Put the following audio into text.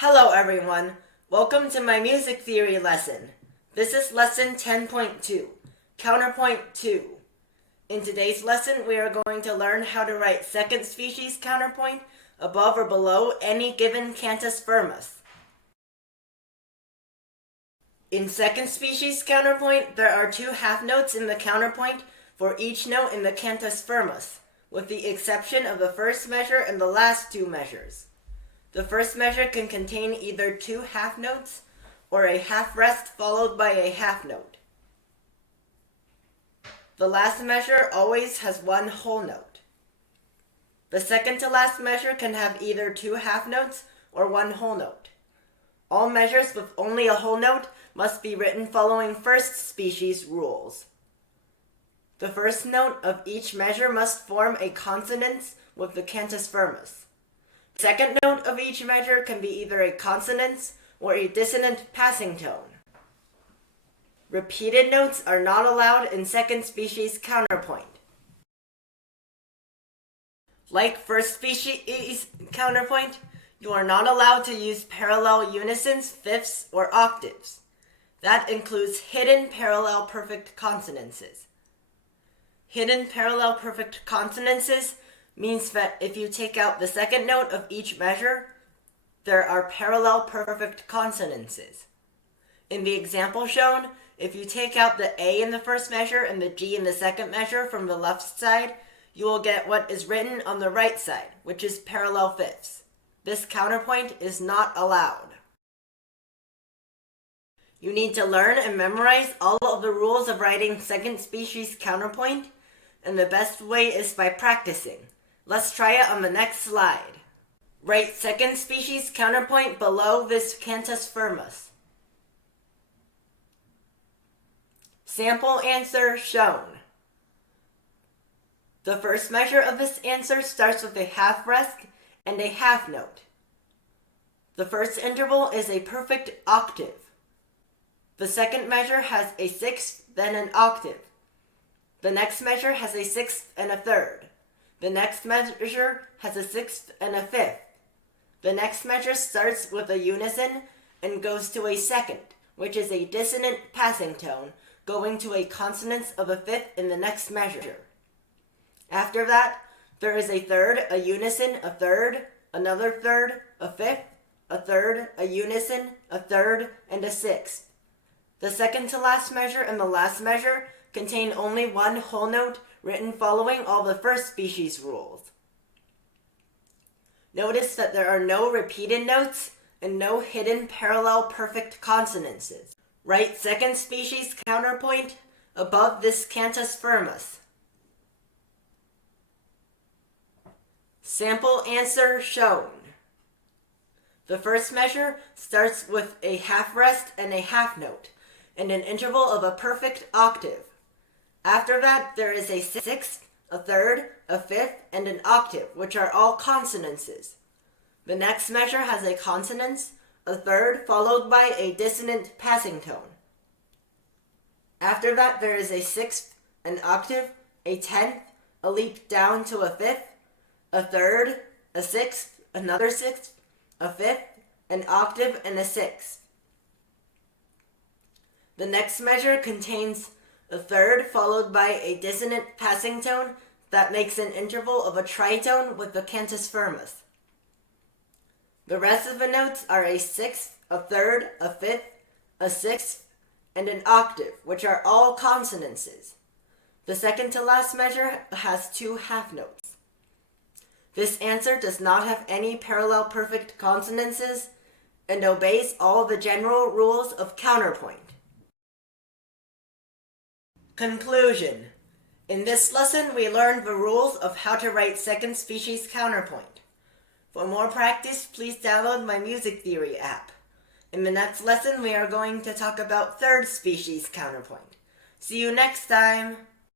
Hello everyone, welcome to my music theory lesson. This is lesson 10.2, Counterpoint 2. In today's lesson, we are going to learn how to write second species counterpoint above or below any given cantus firmus. In second species counterpoint, there are two half notes in the counterpoint for each note in the cantus firmus, with the exception of the first measure and the last two measures. The first measure can contain either two half notes or a half rest followed by a half note. The last measure always has one whole note. The second to last measure can have either two half notes or one whole note. All measures with only a whole note must be written following first species rules. The first note of each measure must form a consonance with the cantus firmus. The second note of each measure can be either a consonance or a dissonant passing tone. Repeated notes are not allowed in second species counterpoint. Like first species counterpoint, you are not allowed to use parallel unisons, fifths, or octaves. That includes hidden parallel perfect consonances. Hidden parallel perfect consonances means that if you take out the second note of each measure, there are parallel perfect consonances. In the example shown, if you take out the A in the first measure and the G in the second measure from the left side, you will get what is written on the right side, which is parallel fifths. This counterpoint is not allowed. You need to learn and memorize all of the rules of writing second species counterpoint, and the best way is by practicing. Let's try it on the next slide. Write second species counterpoint below this cantus firmus. Sample answer shown. The first measure of this answer starts with a half rest and a half note. The first interval is a perfect octave. The second measure has a sixth, then an octave. The next measure has a sixth and a third. The next measure has a sixth and a fifth. The next measure starts with a unison and goes to a second, which is a dissonant passing tone, going to a consonance of a fifth in the next measure. After that, there is a third, a unison, a third, another third, a fifth, a third, a unison, a third, and a sixth. The second to last measure and the last measure contain only one whole note written following all the first species rules. Notice that there are no repeated notes and no hidden parallel perfect consonances. Write second species counterpoint above this cantus firmus. Sample answer shown. The first measure starts with a half rest and a half note, and an interval of a perfect octave. After that, there is a sixth, a third, a fifth, and an octave, which are all consonances. The next measure has a consonance, a third, followed by a dissonant passing tone. After that, there is a sixth, an octave, a tenth, a leap down to a fifth, a third, a sixth, another sixth, a fifth, an octave, and a sixth. The next measure contains a third followed by a dissonant passing tone that makes an interval of a tritone with the cantus firmus. The rest of the notes are a sixth, a third, a fifth, a sixth, and an octave, which are all consonances. The second to last measure has two half notes. This answer does not have any parallel perfect consonances and obeys all the general rules of counterpoint. Conclusion. In this lesson, we learned the rules of how to write second species counterpoint. For more practice, please download my music theory app. In the next lesson, we are going to talk about third species counterpoint. See you next time!